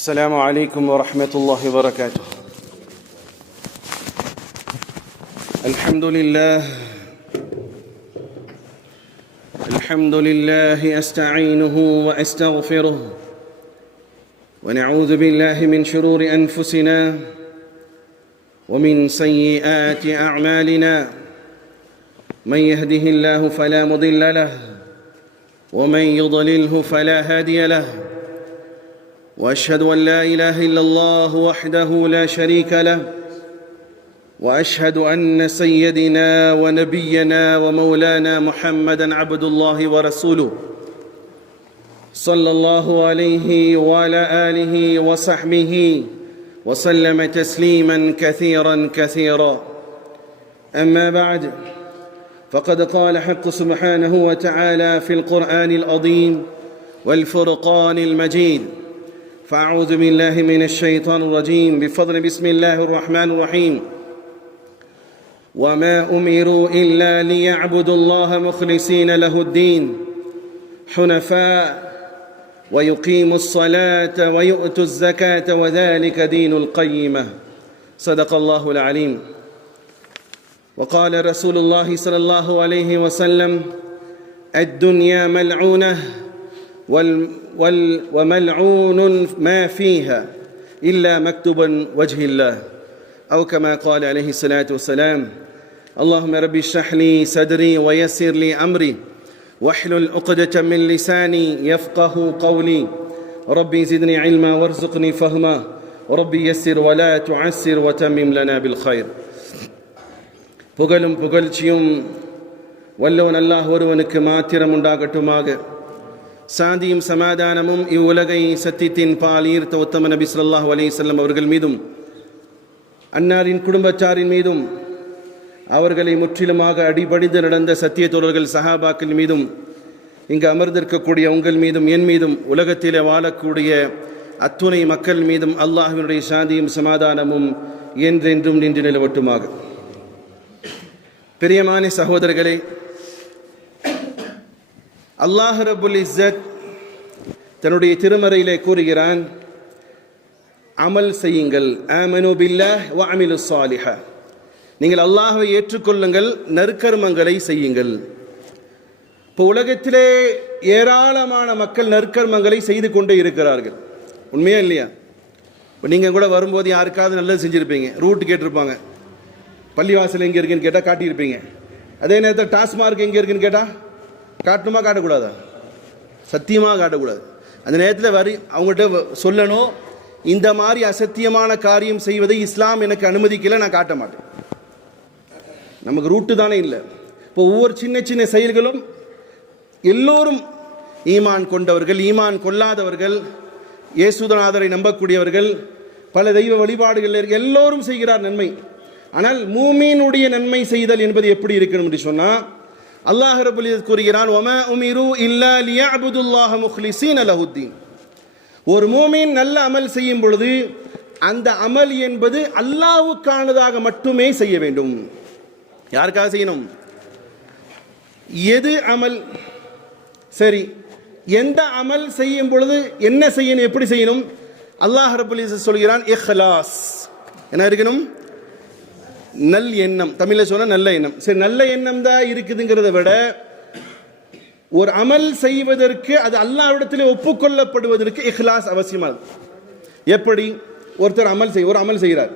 السلام عليكم ورحمة الله وبركاته. الحمد لله أستعينه وأستغفره ونعوذ بالله من شرور أنفسنا ومن سيئات أعمالنا، من يهده الله فلا مضل له ومن يضلله فلا هادي له، وأشهد أن لا إله إلا الله وحده لا شريك له، وأشهد أن سيدنا ونبينا ومولانا محمدًا عبد الله ورسوله صلى الله عليه وعلى آله وصحبه وسلم تسليمًا كثيرًا. أما بعد، فقد قال حق سبحانه وتعالى في القرآن العظيم والفرقان المجيد: فأعوذ بالله من الشيطان الرجيم بفضل بسم الله الرحمن الرحيم: وما أمروا إلا ليعبدوا الله مخلصين له الدين حنفاء ويقيموا الصلاة ويؤتوا الزكاة وذلك دين القيمة. صدق الله العليم. وقال رسول الله صلى الله عليه وسلم: الدنيا ملعونة وملعون ما فيها إلا مكتوبا وجه الله، أو كما قال عليه الصلاة والسلام: اللهم رب اشرح لي صدري ويسر لي أمري واحلل عقدة من لساني يفقه قولي، ربي زدني علما وارزقني فهما، ربي يسر ولا تعسر وتمم لنا بالخير. புகழும் புகழ்ச்சியும் வல்லவன் அல்லாஹ் ஒருவனுக்கு மாத்திரம் உண்டாகட்டுமாக. சாந்தியும் சமாதானமும் இவ்வுலகை சத்தியத்தின் பால் ஈர்த்த உத்தம நபி ஸல்லல்லாஹு அலைஹி வஸல்லம் அவர்கள் மீதும், அன்னாரின் குடும்பத்தாரின் மீதும், அவர்களை முற்றிலுமாக அடிபணிந்து நடந்த சத்திய தோழர்கள் சஹாபாக்கள் மீதும், இங்கு அமர்ந்திருக்கக்கூடிய உங்கள் மீதும், என் மீதும், உலகத்திலே வாழக்கூடிய அத்துணை மக்கள் மீதும் அல்லாஹ்வினுடைய சாந்தியும் சமாதானமும் என்றென்றும் நின்று நிலவட்டுமாக. பிரியமான சகோதரர்களே, அல்லாஹ் ரப்புல் இஸ்ஸத் தன்னுடைய திருமறையிலே கூறுகிறான்: அமல் செய்யுங்கள், ஆமனு பில்லாஹ் வ அமிலுஸ் ஸாலிஹா, நீங்கள் அல்லாஹ்வை ஏற்றுக்கொள்ளுங்கள், நற்கர்மங்களை செய்யுங்கள். இப்போ உலகத்திலே ஏராளமான மக்கள் நற்கர்மங்களை செய்து கொண்டே இருக்கிறார்கள். உண்மையா இல்லையா? இப்போ நீங்கள் கூட வரும்போது யாருக்காவது நல்லது செஞ்சுருப்பீங்க, ரூட் கேட்டிருப்பாங்க, பள்ளிவாசல் எங்கே இருக்குன்னு கேட்டால் காட்டியிருப்பீங்க. அதே நேரத்தில் டாஸ்மார்க் எங்கே இருக்குன்னு கேட்டால் காட்டணுமா காட்டக்கூடாதா? சத்தியமாக காட்டக்கூடாது. அந்த நேரத்தில் அவங்கள்ட்ட சொல்லணும், இந்த மாதிரி அசத்தியமான காரியம் செய்வதை இஸ்லாம் எனக்கு அனுமதிக்கலை, நான் காட்ட மாட்டேன். நமக்கு ரூட்டு தானே இல்லை. இப்போ ஒவ்வொரு சின்ன சின்ன செயல்களும் எல்லோரும் ஈமான் கொண்டவர்கள், ஈமான் கொள்ளாதவர்கள், இயேசுநாதரை நம்பக்கூடியவர்கள், பல தெய்வ வழிபாடுகள் எல்லோரும் செய்கிறார் நன்மை. ஆனால் மூமீனுடைய நன்மை செய்தல் என்பது எப்படி இருக்கணும் என்று சொன்னால், அல்லாஹ் ரப்பல் இஸ்ஸத் கூறுகிறான்: வமா உமிரு இல்லா லியஅபுதுல்லாஹ முக்லிஸீன லஹுத்தீன். ஒரு மூமின் நல்ல அமல் செய்யும் பொழுது அந்த அமல் என்பது அல்லாஹ்வுக்கானதாக மட்டுமே செய்ய வேண்டும். யாருக்காக செய்யணும்? எது அமல் சரி, எந்த அமல் செய்யும் பொழுது என்ன செய்யணும், எப்படி செய்யணும்? அல்லாஹ் ரப்பல் இஸ்ஸத் சொல்கிறான்: இஹ்லாஸ். என்ன இருக்கணும்? நல் எண்ணம். தமிழில் சொன்ன நல்ல எண்ணம். சரி, நல்ல எண்ணம் தான் இருக்குதுங்கிறத விட ஒரு அமல் செய்வதற்கு அது அல்லாஹ்விடத்திலே ஒப்புக்கொள்ளப்படுவதற்கு இஹ்லாஸ் அவசியமானது. எப்படி? ஒருத்தர் ஒரு அமல் செய்கிறார்.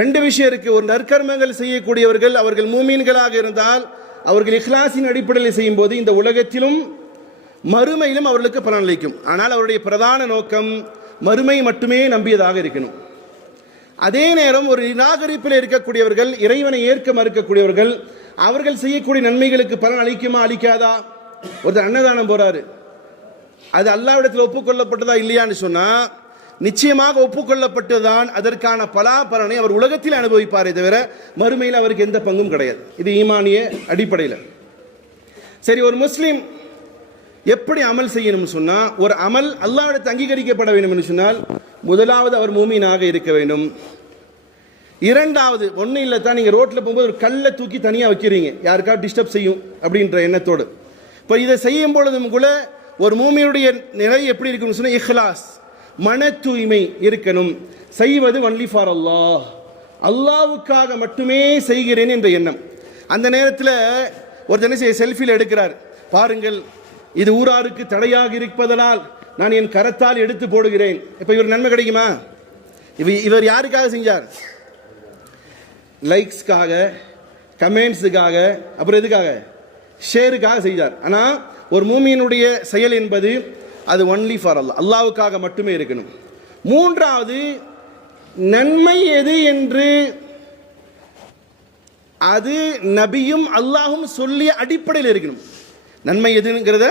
ரெண்டு விஷயம் இருக்கு. ஒரு நற்கர்மங்கள் செய்யக்கூடியவர்கள், அவர்கள் மூமீன்களாக இருந்தால் அவர்கள் இஹ்லாஸின் அடிப்படையில் செய்யும் போது இந்த உலகத்திலும் மறுமையிலும் அவர்களுக்கு பலனளிக்கும். ஆனால் அவருடைய பிரதான நோக்கம் மறுமை மட்டுமே நம்பியதாக இருக்கணும். அதே நேரம் ஒரு நிராகரிப்பில் இருக்கக்கூடியவர்கள், இறைவனை ஏற்க மறுக்கக்கூடியவர்கள், அவர்கள் செய்யக்கூடிய நன்மைகளுக்கு பலன் அளிக்குமா அளிக்காதா? ஒருத்தர் அன்னதானம் போறாரு, அது அல்லாஹ்விடத்தில் ஒப்புக்கொள்ளப்பட்டதா இல்லையான்னு சொன்னா நிச்சயமாக ஒப்புக்கொள்ளப்பட்டுதான் அதற்கான பலாபலனை அவர் உலகத்தில் அனுபவிப்பாரே தவிர மறுமையில் அவருக்கு எந்த பங்கும் கிடையாது. இது ஈமானிய அடிப்படையில். சரி, ஒரு முஸ்லீம் எப்படி அமல் செய்யணும்னு சொன்னா, ஒரு அமல் அல்லாஹ்விடத்தில் அங்கீகரிக்கப்பட வேண்டும் என்று சொன்னால் முதலாவது அவர் மூமீனாக இருக்க வேண்டும். இரண்டாவது, ஒன்றும் இல்லை தான், நீங்கள் ரோட்டில் போகும்போது ஒரு கல்லை தூக்கி தனியாக வைக்கிறீங்க, யாருக்காவது டிஸ்டர்ப் செய்யும் அப்படின்ற எண்ணத்தோடு. இப்போ இதை செய்யும் பொழுதும் கூட ஒரு மூமியுடைய நிலை எப்படி இருக்குன்னு சொன்னால் இஹ்லாஸ், மன தூய்மை இருக்கணும். செய்வது ஒன்லி ஃபார் அல்லாஹ், அல்லாவுக்காக மட்டுமே செய்கிறேன் என்ற எண்ணம். அந்த நேரத்தில் ஒரு தினசரி செல்ஃபியில் எடுக்கிறார், பாருங்கள் இது ஊராருக்கு தடையாக இருப்பதனால் நான் என் கரத்தால் எடுத்து போடுகிறேன். இப்போ இவர் நன்மை கிடைக்குமா? இவர் யாருக்காக செஞ்சார்? லைக்ஸ்க்காக, கமெண்ட்ஸுக்காக, அப்புறம் எதுக்காக? ஷேருக்காக செய்தார். ஆனால் ஒரு மூமியினுடைய செயல் என்பது அது ஒன்லி ஃபார் அல்லாஹ், அல்லாவுக்காக மட்டுமே இருக்கணும். மூன்றாவது, நன்மை எது என்று அது நபியும் அல்லாஹும் சொல்லிய அடிப்படையில் இருக்கணும். நன்மை எதுங்கிறத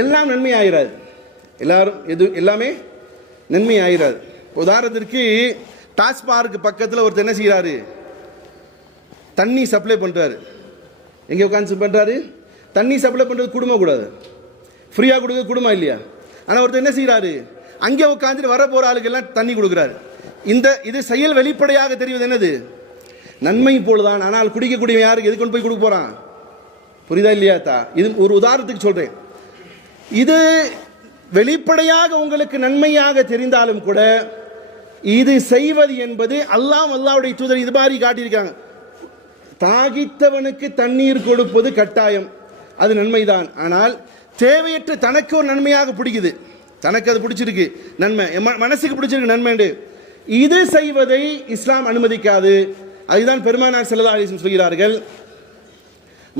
எல்லாம் நன்மை ஆகிறாது, எல்லாமே நன்மை ஆகிறாது. உதாரணத்திற்கு டாஸ்மார்க் பக்கத்தில் ஒருத்தர் என்ன செய்கிறாரு, தண்ணி சப்ளை பண்ணுறாரு. எங்கே உட்காந்து பண்ணுறாரு? தண்ணி சப்ளை பண்ணுறது குடும்பம் கூடாது, ஃப்ரீயாக கொடுக்க குடும்பம் இல்லையா? ஆனால் ஒருத்தர் என்ன செய்கிறாரு, அங்கே உட்காந்துட்டு வர போகிற ஆளுக்கெல்லாம் தண்ணி கொடுக்குறாரு. இது செயல் வெளிப்படையாக தெரிவது என்னது? நன்மை போலதான். ஆனால் குடிக்கக்கூடிய யாருக்கு எது கொண்டு போய் கொடுக்க போகிறான்? புரியுதா இல்லையாத்தா? இது ஒரு உதாரணத்துக்கு சொல்கிறேன். இது வெளிப்படையாக உங்களுக்கு நன்மையாக தெரிந்தாலும் கூட இது செய்வது என்பது அல்லாஹ்வுடைய தூதர் இது மாதிரி காட்டியிருக்காங்க. தாகித்தவனுக்கு தண்ணீர் கொடுப்பது கட்டாயம், அது நன்மைதான். ஆனால் தேவையற்ற தனக்கு ஒரு நன்மையாக பிடிக்குது, தனக்கு அது பிடிச்சிருக்கு நன்மை, மனசுக்கு பிடிச்சிருக்கு நன்மை, இது செய்வதை இஸ்லாம் அனுமதிக்காது. அதுதான் பெருமானார் ஸல்லல்லாஹு அலைஹி வஸல்லம் சொல்கிறார்கள்,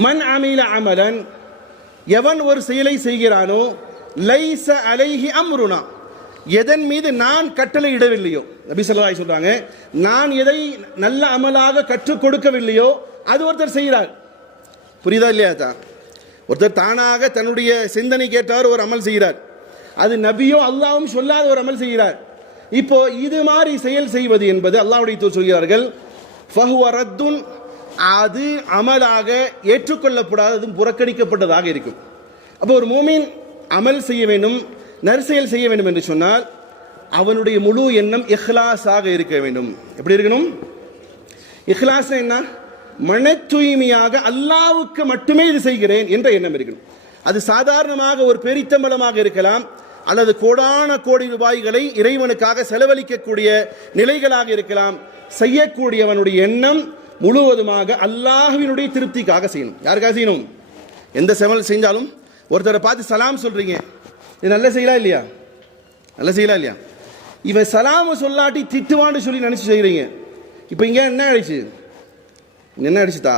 மன் அமில அமலன், எவன் ஒரு செயலை செய்கிறானோ, லைஸ அலைஹி அம்ருனா, எதன் மீது நான் கட்டளை இடவில்லையோ, நபி ஸல்லல்லாஹு அலைஹி சொல்றாங்க, நான் எதை நல்ல அமலாக கற்றுக் கொடுக்கவில்லையோ அது ஒருத்தர் செய்கிறார். புரியுதா இல்லையா? ஒருத்தர் தானாக தன்னுடைய சிந்தனை கேட்டார் ஒரு அமல் செய்கிறார், அது நபியோ அல்லாஹ்வும் சொல்லாத ஒரு அமல் செய்கிறார். இப்போ இது மாதிரி செயல் செய்வது என்பது அல்லாஹ்வுடைய தூதர் சொல்கிறார்கள், ஃபஹுவ ரத்துன், அது அமலாக ஏற்றுக்கொள்ளப்படாதது, புறக்கணிக்கப்பட்டதாக இருக்கும். அப்போ ஒரு மூமின் அமல் செய்ய வேண்டும், நற்செயல் செய்ய வேண்டும் என்று சொன்னால் அவனுடைய முழு எண்ணம் இஹ்லாஸாக இருக்க வேண்டும். எப்படி இருக்கணும்? இஹ்லாஸ் என்ன? மன தூய்மையாக அல்லாஹ்வுக்கு மட்டுமே இது செய்கிறேன் என்ற எண்ணம் இருக்கணும். அது சாதாரணமாக ஒரு பெரித்தம்பலமாக இருக்கலாம், அல்லது கோடான கோடி ரூபாய்களை இறைவனுக்காக செலவழிக்கக்கூடிய நிலைகளாக இருக்கலாம். செய்யக்கூடியவனுடைய எண்ணம் முழுவதுமாக அல்லாஹ்வினுடைய திருப்திக்காக செய்யணும். யாருக்காக செய்யணும்? எந்த செயல் செஞ்சாலும் ஒருத்தரை பார்த்து சலாம் சொல்றீங்க, இது நல்ல செய்யலாம் இல்லையா? நல்ல செய்யலாம் இல்லையா? இவன் சலாம சொல்லாட்டி திட்டுவான்னு சொல்லி நினைச்சு செய்கிறீங்க. இப்போ இங்கே என்ன ஆயிடுச்சு? என்ன ஆயிடுச்சுதா?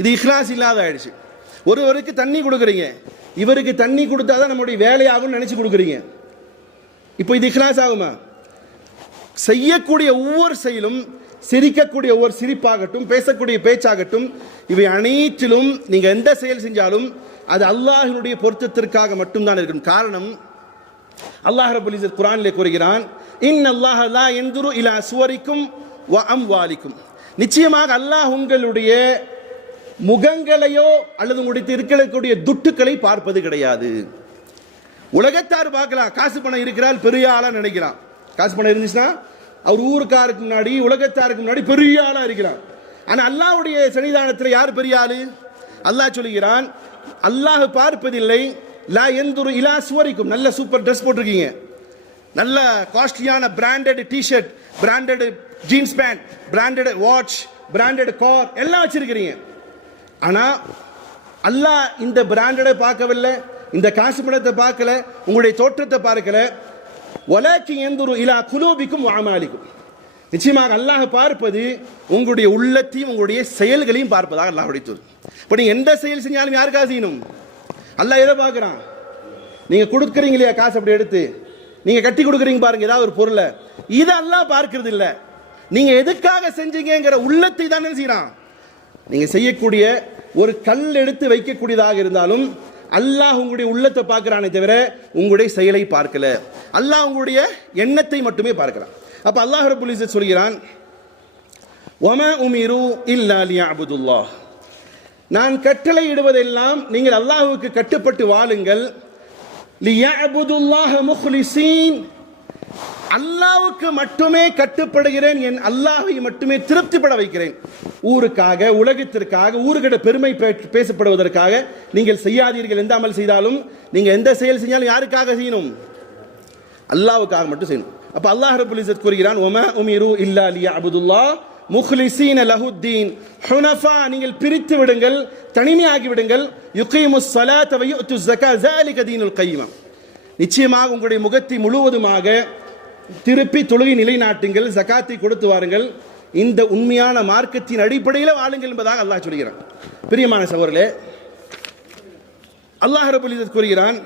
இது இஹ்லாஸ் இல்லாத ஆயிடுச்சு. ஒருவருக்கு தண்ணி கொடுக்குறீங்க, இவருக்கு தண்ணி கொடுத்தாதான் நம்முடைய வேலையாகும்னு நினைச்சு கொடுக்குறீங்க. இப்போ இது இஹ்லாஸ் ஆகுமா? செய்யக்கூடிய ஒவ்வொரு செயலும், சிரிக்கக்கூடிய ஒவ்வொரு சிரிப்பாகட்டும், பேசக்கூடிய பேச்சாகட்டும், இவை அனைத்திலும் நீங்க எந்த செயல் செஞ்சாலும் அது அல்லாஹ்வினுடைய பொருத்தத்திற்காக மட்டும்தான் இருக்கும். காரணம், அல்லாஹ் ரப்பல் இஸ்ஸத் குர்ஆனிலே கூறுகிறான், இன்னல்லாஹ லா யன்துரு இலா சுவரிக்கும் வ அம்வாலிக்கும், நிச்சயமாக அல்லாஹ் உங்களுடைய முகங்களையோ அல்லது உங்களுடைய இருக்கக்கூடிய துட்டுக்களை பார்ப்பது கிடையாது. உலகத்தார் பார்க்கலாம், காசு பணம் இருக்கிறால் பெரிய ஆளா நினைக்கிறான். காசு பணம் இருந்துச்சுன்னா அவர் ஊருக்காருக்கு முன்னாடி, உலகத்தாருக்கு முன்னாடி பெரிய ஆளா இருக்கிறான். ஆனா அல்லாஹ்வுடைய சன்னிதானத்தில் யார் பெரிய ஆளு? அல்லாஹ் சொல்லுகிறான், அல்லாஹ் பார்ப்பதில்லை. லா யன்துரு இலா சுவரிக்கும், நல்ல சூப்பர் ட்ரெஸ் போட்டிருக்கீங்க, நல்ல காஸ்ட்லியான branded T-shirt, branded jeans pant, branded watch, branded car எல்லாம் வச்சிருக்கிறீங்க. ஆனா அல்லாஹ் இந்த பிராண்டடை பார்க்கவில்லை, இந்த காசு பணத்தை பார்க்கல, உங்களுடைய தோற்றத்தை பார்க்கல. வலாக்கி யன்துரு இலா குலூபிக்கும் வ அமாலிக்கும், நிச்சயமாக அல்லாஹ் பார்ப்பது உங்களுடைய உள்ளத்தையும் உங்களுடைய செயல்களையும் பார்ப்பதாக அல்லாஹ் உடைத்தது. இப்போ நீங்க எந்த செயல் செஞ்சாலும் யாருக்காக செய்யணும்? அல்லாஹ் எதை பார்க்குறான்? நீங்க கொடுக்குறீங்க இல்லையா காசு, அப்படி எடுத்து நீங்க கட்டி கொடுக்குறீங்க பாருங்க ஏதாவது ஒரு பொருளை, இதை அல்லாஹ் பார்க்கிறது இல்லை. நீங்க எதுக்காக செஞ்சீங்கிற உள்ளத்தை தான் செய்யறான். நீங்க செய்யக்கூடிய ஒரு கல் எடுத்து வைக்கக்கூடியதாக இருந்தாலும் அல்லாஹ் உங்களுடைய உள்ளத்தை பார்க்கிறானே தவிர உங்களுடைய செயலை பார்க்கல. அல்லாஹ் உங்களுடைய எண்ணத்தை மட்டுமே பார்க்கிறான். அப்ப அல்லாஹ் ரப்பல் இஸ்ஸத் சொல்கிறான், வமா உமிரு இல்லா லியஅபுதுல்லாஹ், நான் கட்டளை இடுவதெல்லாம் நீங்கள் அல்லாஹ்வுக்கு கட்டுப்பட்டு வாழுங்கள். லியஅபுதுல்லாஹ முக்லிஸீன், அல்லாஹ்வுக்கு மட்டுமே கட்டுப்படுகிறேன், என் அல்லாஹ்வை மட்டுமே திருப்திப்பட வைக்கிறேன். ஊருக்காக, உலகத்திற்காக, ஊருக்கிட்ட பெருமை பேசப்படுவதற்காக நீங்கள் செய்யாதீர்கள். எந்த அமல் செய்தாலும், நீங்க எந்த செயல் செஞ்சாலும் யாருக்காக செய்யணும்? அல்லாஹ்வுக்காக மட்டும் செய்யணும். அப்ப அல்லாஹ் ரப்பல் இஸ்ஸத் கூறுகிறான், வமா உமிரு இல்லா லியஅபுதுல்லாஹ் முக்லிஸீன லஹுத்தீன் ஹுனஃபா, நீங்கள் பிரித்து விடுங்கள், தனிமையாகி விடுங்கள், யுகீமுஸ் ஸலாத வ யுஅத்துஸ் ஸகாத் ஸாலிக தீனுல் கய்யிமா, நிச்சயமாக உங்களுடைய முகத்தை முழுவதுமாக திருப்பி தொழுகை நிலைநாட்டுங்கள், ஜகாத்தை கொடுத்து வாருங்கள், இந்த உண்மையான மார்க்கத்தின் அடிப்படையில் வாழுங்கள் என்பதாக அல்லாஹ் சொல்கிறான். பிரியமான சகோதரர்களே, அல்லாஹ் ரப்பல் இஸ்ஸத் கூறுகிறான்,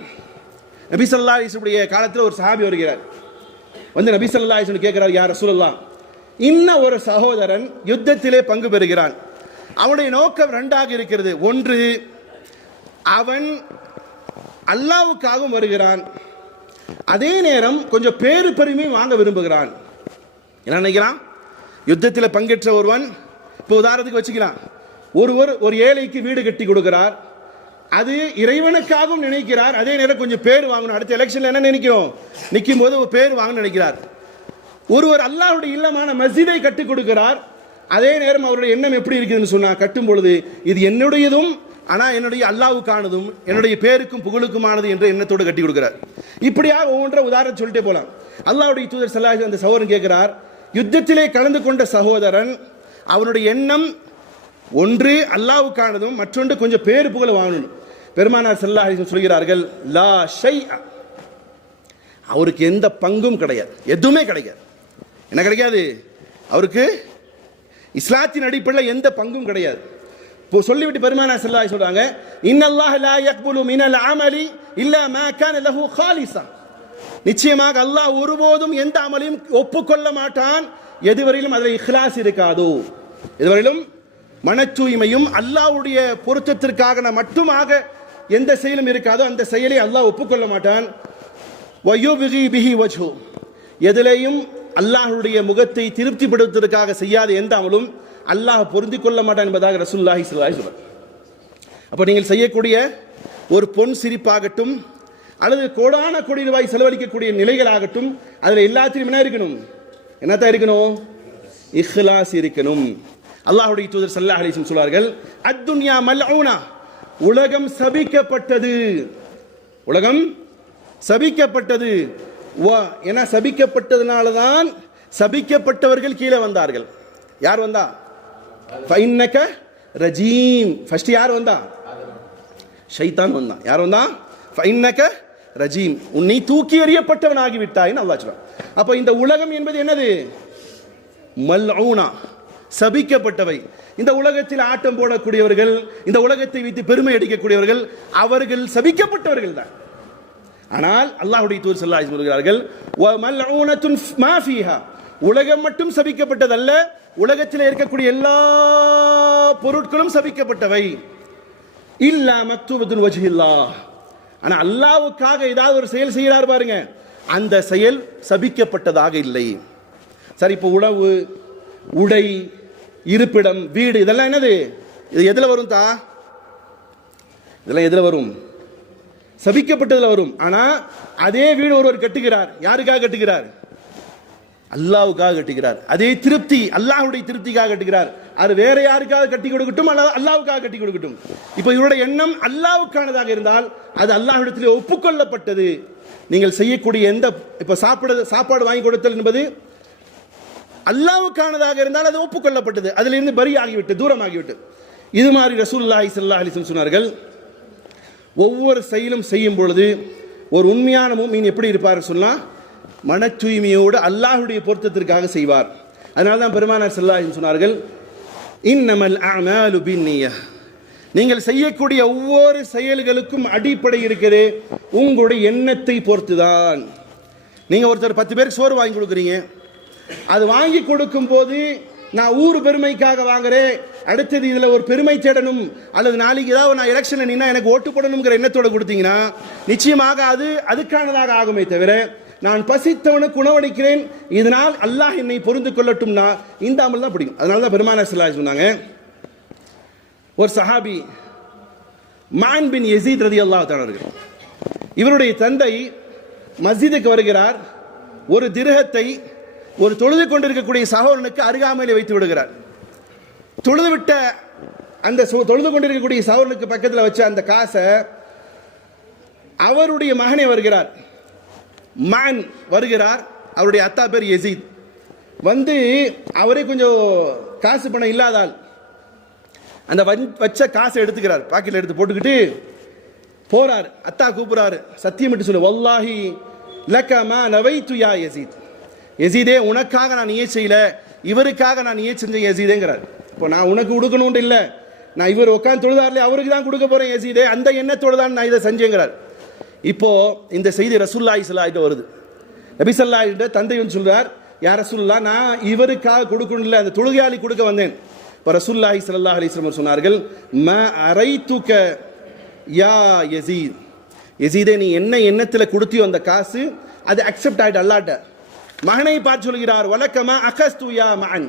நபி ஸல்லல்லாஹு அலைஹி வஸல்லம் காலத்தில் ஒரு சஹாபி வருகிறார். வந்து நபி ஸல்லல்லாஹு அலைஹி வஸல்லம் கேட்கிறார், யா ரசூலல்லாஹ், இன்ன ஒரு சகோதரன் யுத்தத்திலே பங்கு பெறுகிறான், அவனுடைய நோக்கம் ரெண்டாக இருக்கிறது. ஒன்று, அவன் அல்லாஹ்வுக்காகவும் வருகிறான், அதே நேரம் கொஞ்சம் பேரு பெருமையும் வாங்க விரும்புகிறான். என்ன நினைக்கிறான்? யுத்தத்தில் பங்கேற்ற ஒருவன், இப்போ உதாரணத்துக்கு வச்சுக்கலாம், ஒருவர் ஒரு ஏழைக்கு வீடு கட்டி கொடுக்கிறார், அது இறைவனுக்காகவும் நினைக்கிறார், அதே நேரம் கொஞ்சம் பேர் வாங்கணும், அடுத்த எலெக்ஷன்ல என்ன நினைக்கிறோம், நிற்கும் போது ஒரு பேர் வாங்கணும்னு நினைக்கிறார். ஒருவர் அல்லாஹ்வுடைய இல்லமான மஸ்ஜிதை கட்டி கொடுக்கிறார், அதே நேரம் அவருடைய எண்ணம் எப்படி இருக்குதுன்னு சொன்னா, கட்டும் பொழுது இது என்னுடையதும் ஆனால் என்னுடைய அல்லாஹ்வுக்கானதும் என்னுடைய பேருக்கும் புகழுக்குமானது என்ற எண்ணத்தோடு கட்டி கொடுக்கிறார். இப்படியாக ஒவ்வொன்றை உதாரணம் சொல்லிட்டே போலாம். அல்லாஹ்வுடைய தூதர் ஸல்லல்லாஹு அலைஹி வஸல்லம் அந்த சகோதரன் கேட்கிறார், யுத்தத்திலே கலந்து கொண்ட சகோதரன் அவனுடைய எண்ணம் ஒன்று அல்லாஹ்வுக்கானதும், மற்றொன்று கொஞ்சம் பேரு புகழ வாங்கணும். பெருமானார் ஸல்லல்லாஹு அலைஹி வஸல்லம் சொல்கிறார்கள், லா ஷைஅ, அவருக்கு எந்த பங்கும் கிடையாது, எதுவுமே கிடைக்காது. என்ன கிடைக்காது அவருக்கு? இஸ்லாத்தின் அடிப்படையில் எந்த பங்கும் கிடையாது. சொல்லிவிட்டு பெருமானார் ஸல்லல்லாஹு அலைஹி சொல்றாங்க, இன்னல்லாஹ லா யக்புலு மினல் அமலி இல்லா மா கான லஹு காலிஸா, நிச்சயமாக அல்லாஹ் ஒருபோதும் எந்த அமலையும் ஒப்புக்கொள்ள மாட்டான் எதுவரையிலும் அதில் இஹ்லாஸ் இருக்காதோ, எதுவரையிலும் மன தூய்மையும் அல்லாஹ்வுடைய பொருத்தத்திற்காக மட்டுமாக எந்த செயலும் இருக்காதோ அந்த செயலை அல்லாஹ் ஒப்புக்கொள்ள மாட்டான். வயுபிகி பிஹி வஜ்ஹு, எதிலேயும் அல்லாஹ்வுடைய முகத்தை திருப்திப்படுத்துவதற்காக செய்யாத எந்த அமலும் அல்லாஹ் பொருந்திக் கொள்ள மாட்டான் என்பதாக ரசூலுல்லாஹி ஸல்லல்லாஹு அலைஹி வஸல்லம். அப்போ நீங்கள் செய்யக்கூடிய ஒரு பொன் சிரிப்பாகட்டும் அல்லது கோடான கோடி ரூபாய் செலவழிக்கக்கூடிய நிலைகளாகட்டும், அதில் எல்லாத்திலும் என்ன இருக்கணும்? என்னத்தான் இருக்கணும்? இஹ்லாஸ் இருக்கணும். அல்லாஹ்வுடைய தூதர் ஸல்லல்லாஹு அலைஹி வஸல்லம் சொல்வார்கள், அத்துன்யா மல்ஊனா, உலகம் சபிக்கப்பட்டது, உலகம் சபிக்கப்பட்டது. என சபிக்கப்பட்டதுனால தான் சபிக்கப்பட்டவர்கள் கீழே வந்தார்கள். யார் வந்தா? ஃபைன்னக ரஜீம். ஃபர்ஸ்ட் யார் வந்தா? ஷைத்தான் வந்தான். யார் வந்தா? ஃபைன்னக ரஜீம், உன்னை தூக்கி எறியப்பட்டவன் ஆகிவிட்டாய்ன்னு அல்லாஹ் சொல்றான். அப்ப இந்த உலகம் என்பது என்னது? மல்ஊனா, சபிக்கப்பட்டவை. இந்த உலகத்தில் ஆட்டம் போடக்கூடியவர்கள், இந்த உலகத்தை வைத்து பெருமை அடிக்கக்கூடியவர்கள், அவர்கள் சபிக்கப்பட்டவர்கள் தான். ஆனால் அல்லாஹ்வுடைய தூதர் ஸல்லல்லாஹு அலைஹி வஸல்லம் சொல்கிறார்கள், வ மல்ஊனத்துன் மா ஃபீஹா, உலகம் மட்டும் சபிக்கப்பட்டதல்ல, உலகத்தில் இருக்கக்கூடிய எல்லா பொருட்களும் சபிக்கப்பட்டவை. இல்லா மக்தூபத்துன் வஜ்ஹில்லாஹ், ஆனா அல்லாஹ்வுக்காக ஏதாவது ஒரு செயல் செய்கிறார் பாருங்க, அந்த செயல் சபிக்கப்பட்டதாக இல்லை. சரி, இப்போ உணவு, உடை, இருப்பிடம், வீடு, இதெல்லாம் என்னது? இது எதுல வரும் தா? இதெல்லாம் எதுல வரும்? சபிக்கப்பட்டதுல வரும். ஆனா அதே வீடு ஒருவர் கட்டுகிறார், யாருக்காக கட்டுகிறார்? அல்லாஹ்வுக்காக கட்டுகிறார். அதே திருப்தி அல்லாஹ்வுடைய திருப்திக்காக கட்டுகிறார். அது வேற யாருக்காக கட்டி கொடுக்கட்டும், அல்லாஹ்வுக்காக கட்டி கொடுக்கட்டும். இப்போ இவருடைய எண்ணம் அல்லாஹ்வுக்கானதாக இருந்தால் அது அல்லாஹ்விடத்திலே ஒப்புக்கொள்ளப்பட்டது. நீங்கள் செய்யக்கூடிய எந்த, இப்போ சாப்பாடு வாங்கி கொடுத்தல் என்பது அல்லாஹ்வுக்கானதாக இருந்தால் அது ஒப்புக்கொள்ளப்பட்டது, அதிலிருந்து பரி ஆகிவிட்டு, தூரமாகிவிட்டு. இது மாதிரி ரசூலுல்லாஹி ஸல்லல்லாஹு அலைஹி வஸல்லம் சொன்னார்கள், ஒவ்வொரு செயலும் செய்யும் பொழுது ஒரு உண்மையான முஃமின் எப்படி இருப்பார் சொன்னா, மன தூய்மையோடு அல்லாஹ்வுடைய பொருத்தத்திற்காக செய்வார். அதனால தான் பெருமானார் ஸல்லல்லாஹு அலைஹி வஸல்லம் சொன்னார்கள், இன்னமல் அஅமாலு பின்னிய்யா, நீங்கள் செய்யக்கூடிய ஒவ்வொரு செயல்களுக்கும் அடிப்படை இருக்குது உங்களுடைய எண்ணத்தை பொறுத்துதான். நீங்க ஒருத்தர் 10 பேருக்கு சோறு வாங்கி கொடுக்குறீங்க, அது வாங்கி கொடுக்கும் போது நான் ஊர் பெருமைக்காக வாங்குறேன், அடுத்தது இதுல ஒரு பெருமை தேடணும், அல்லது நாளைக்கு ஏதாவது நான் எலெக்ஷன்ல நின்னா எனக்கு ஓட்டு போடணுங்கிற எண்ணத்தோட கொடுத்தீங்கன்னா நிச்சயமாக அது அதுக்கானதாக ஆகுமே தவிர, நான் பசித்தவனுக்கு உணவளிக்கிறேன், இதனால் அல்லாஹ் என்னை பொருந்து கொள்ளட்டும்னா இந்த அமல் தான் பிடிக்கும். அதனால தான் பெருமானார் ஸல்லல்லாஹு அலைஹி வஸல்லம் சொன்னாங்க, ஒரு சஹாபி மான் பின் யஸீத் ரலியல்லாஹு தஆலா அவர்கள், இவருடைய தந்தை மஸ்ஜிதுக்கு வருகிறார், ஒரு திரகத்தை ஒரு தொழுது கொண்டிருக்கக்கூடிய சகோதரனுக்கு அருகாமையில் வைத்து விடுகிறார். தொழுது விட்ட அந்த தொழுது கொண்டிருக்கக்கூடிய சகோதரனுக்கு பக்கத்தில் வச்ச அந்த காசை அவருடைய மகனை வருகிறார், மான் வருகிறார். அவருடைய அத்தா பேர் யசீத். வந்து அவரே கொஞ்சம் காசு பணம் இல்லாதால் அந்த வச்ச காசை எடுத்துக்கிறார், பாக்கெட்ல எடுத்து போட்டுக்கிட்டு போறார். அத்தா கூப்பிடுறாரு, சத்தியமிட்டு சொல்லு, வல்லாஹி லக்கமா நவைத்து யா யசீத், யசீதே உனக்காக நான் நியத் செய்யல, இவருக்காக நான் நியத் செஞ்சேன் யசீதேங்கிறார். இப்போ நான் உனக்கு கொடுக்கணும்னு இல்லை, நான் இவர் உட்காந்து தொழுதார்ல அவருக்கு தான் கொடுக்க போறேன் யசீதே, அந்த எண்ணத்தோடு தான் நான் இதை செஞ்சேங்கிறார். இப்போ இந்த செய்தி ரசூலுல்லாஹி ஸல்லல்லாஹு அலைஹி வருது. நபி ஸல்லல்லாஹு அலைஹி வஸல்லம் தந்தை வந்து சொல்றார், யா ரசூலுல்லாஹ் நான் இவருக்காக கொடுக்கணும் இல்லை, அந்த தொழுகையாளி கொடுக்க வந்தேன். இப்போ ரசூலுல்லாஹி ஸல்லல்லாஹு அலைஹி வஸல்லம் சொன்னார்கள், ம அரைத்துக யா யசீத், யசீதே நீ என்ன எண்ணத்தில் கொடுத்தியோ அந்த காசு அது அக்செப்ட் ஆயிட்டு அல்லாட்ட. மகனை பார்த்து சொல்கிறார், வலக்கமா அகஸ்து யா மகன்,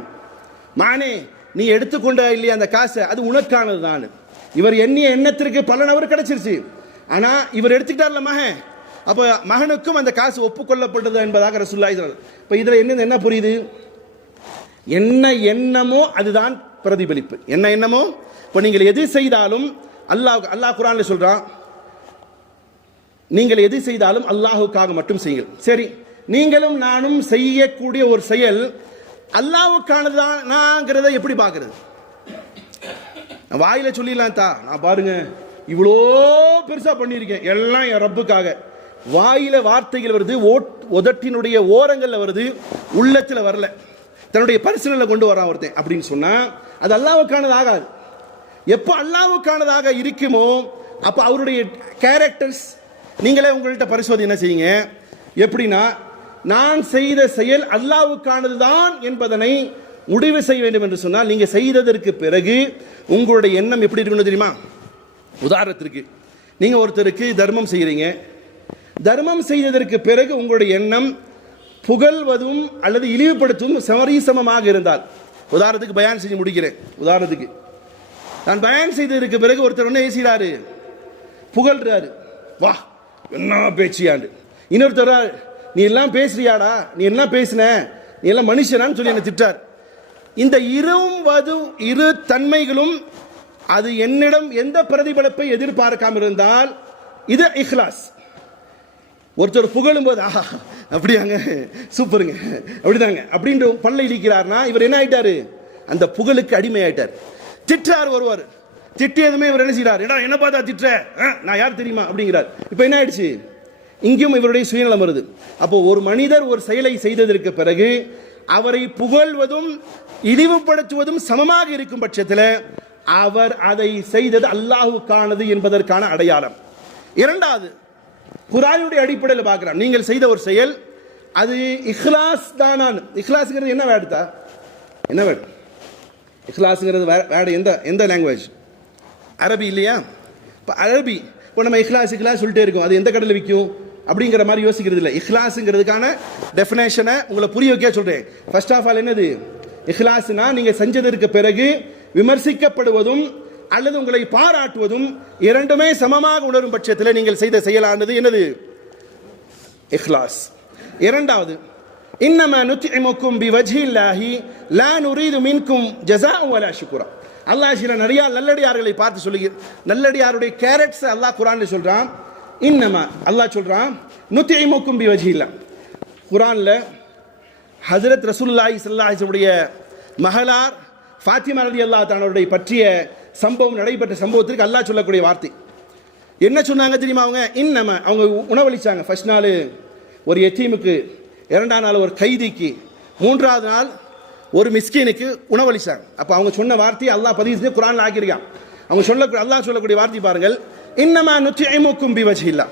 மகனே நீ எடுத்துக்கொண்ட இல்லையா அந்த காசை, அது உனக்கானது தான். இவர் எண்ணிய எண்ணத்திற்கு பலன் அவர் கிடைச்சிருச்சு, ஆனா இவர் எடுத்துக்கிட்டார்ல மகன், அப்ப மகனுக்கும் அந்த காசு ஒப்புக்கொள்ளப்பட்டது என்பதாக ரசூலுல்லாஹி ஸல்லல்லாஹு அலைஹி வஸல்லம். இப்ப இதுல என்ன புரியுது? என்ன எண்ணமோ அதுதான் பிரதிபலிப்பு. என்ன எண்ணமோ, இப்போ நீங்கள் எது செய்தாலும் அல்லாஹ் குர்ஆன்ல சொல்றான், நீங்கள் எது செய்தாலும் அல்லாஹ்வுக்காக மட்டும் செய்யுங்கள். சரி, நீங்களும் நானும் செய்யக்கூடிய ஒரு செயல் அல்லாஹ்வுக்கானதானாங்கிறத எப்படி பார்க்கிறது? வாயில சொல்லிடலாம் தா, நான் பாருங்க இவ்வளோ பெருசா பண்ணியிருக்கேன் எல்லாம் என் ரப்புக்காக. வாயில வார்த்தைகள் வருது, உதட்டினுடைய ஓரங்கள்ல வருது, உள்ளத்துல வரல, தன்னுடைய பர்சனல்ல கொண்டு வரான் ஒருத்தன் அப்படின்னு சொன்னா அது அல்லாஹ்வுக்கானது ஆகாது. எப்போ அல்லாஹ்வுக்கானதாக இருக்குமோ அப்ப அவருடைய கேரக்டர்ஸ் நீங்களே உங்கள்கிட்ட பரிசோதனை செய்யுங்க. எப்படின்னா, நான் செய்த செயல் அல்லாஹ்வுக்கானது தான் என்பதனை முடிவு செய்ய வேண்டும் என்று சொன்னால் நீங்க செய்ததற்கு பிறகு உங்களுடைய எண்ணம் எப்படி இருக்கணும் தெரியுமா? உதாரணத்திற்கு நீங்க ஒருத்தருக்கு தர்மம் செய்யறீங்க, தர்மம் செய்ததற்கு பிறகு உங்களுடைய எண்ணம் புகழ்வதும் அல்லது இழிவுபடுத்தும் சமரீசமமாக இருந்தால், உதாரணத்துக்கு பயான் செஞ்சு முடிக்கிறேன். உதாரணத்துக்கு நான் பயான் செய்ததற்கு பிறகு ஒருத்தர் ஒன்று ஏசிடாரு, புகழ்றாரு, வா என்ன பேச்சியாண்டு. இன்னொருத்தர் நீ எல்லாம் பேசுறியாடா, நீ எல்லாம் பேசின, நீ எல்லாம் மனுஷனான்னு சொல்லி என்ன திட்டார். இந்த இரு தன்மைகளும் அது என்னிடம் எந்த பிரதிபலிப்பை எதிர்பார்க்காமல் இருந்தால் இது இஹ்லாஸ். ஒருத்தர் புகழும் போது ஆஹா அப்படியாங்க சூப்பருங்க அப்படிதாங்க அப்படின்ற பல்ல இடிக்கிறார்னா இவர் என்ன ஆயிட்டாரு? அந்த புகழுக்கு அடிமை ஆயிட்டார். திட்டார் ஒருவர், திட்டியதுமே இவர் என்ன செய்யறார்? என்ன பார்த்தா திட்டுற, நான் யார் தெரியுமா அப்படிங்கிறார். இப்போ என்ன ஆயிடுச்சு? இங்கேயும் இவருடைய சுயநலம் வருது. அப்போ ஒரு மனிதர் ஒரு செயலை செய்ததற்கு பிறகு அவரை புகழ்வதும் இழிவுபடுத்துவதும் சமமாக இருக்கும் பட்சத்தில் அவர் அதை செய்தது அல்லாஹ்வுக்கானது என்பதற்கான அடையாளம். இரண்டாவது, குர்ஆனுடைய அடிப்படையில் பார்க்கிறோம், நீங்கள் செய்த ஒரு செயல் அது இஹ்லாஸ் தானான். இஹ்லாஸ்ங்கிறது என்ன வேர்டுதா? என்ன வேர்டு? இஹ்லாஸ்ங்கிறது வேர்டு எந்த லாங்குவேஜ்? அரபி இல்லையா? இப்போ அரபி, இப்போ நம்ம இஹ்லாஸ் சொல்லிட்டே இருக்கோம், அது எந்த கடையில் விற்கும் அப்படிங்கிற மாதிரி யோசிக்கிறது இல்லை. இஹ்லாஸ்ங்கிறதுக்கான டெஃபினேஷனை உங்களை புரிய வைக்க சொல்றேன். ஃபர்ஸ்ட் ஆஃப் ஆல் என்னது இஹ்லாஸ்னா? நீங்க செஞ்சதற்கு பிறகு விமர்சிக்கப்படுவதும் அல்லது உங்களை பாராட்டுவதும் இரண்டுமே சமமாக உணரும் பட்சத்தில் நீங்கள் செய்த செயலானது என்னது? இஹ்லாஸ். இரண்டாவது, இன்னமா நுத்இமுக்கும் பிவஜ்ஹில்லாஹி லா நுரீது மின்கும் ஜஸாஅ வலா ஷுக்ரா. அல்லாஹ் சில நிறைய நல்லடியார்களை பார்த்து சொல்லுகிறார். நல்லடியாருடைய கேரக்டர்ஸ் அல்லாஹ் குர்ஆன்ல சொல்றான். இன்னமா அல்லாஹ் சொல்றான் நுத்இமுக்கும் பிவஜ்ஹில்லாஹ். குர்ஆன்ல ஹஜ்ரத் ரசூலுல்லாஹி ஸல்லல்லாஹு அலைஹி வஸல்லம் உடைய மகளார் ஃபாத்திமா ரலியல்லாஹு தஆலாவுடைய பற்றிய சம்பவம் நடைபெற்ற சம்பவத்திற்கு அல்லாஹ் சொல்லக்கூடிய வார்த்தை என்ன சொன்னாங்க தெரியுமா? அவங்க உணவளிச்சாங்க. ஃபர்ஸ்ட் நாள் ஒரு எத்தீமுக்கு, இரண்டாம் நாள் ஒரு கைதிக்கு, மூன்றாவது நாள் ஒரு மிஸ்கீனுக்கு உணவளிச்சாங்க. அப்போ அவங்க சொன்ன வார்த்தையை அல்லாஹ் பதிவு செஞ்சு குர்ஆன்ல ஆக்கியிருக்கான். அவங்க அல்லாஹ் சொல்லக்கூடிய வார்த்தை பாருங்கள், இன்னமா நுத்இமுக்கும் பிவஜ்ஹில்லாஹ்,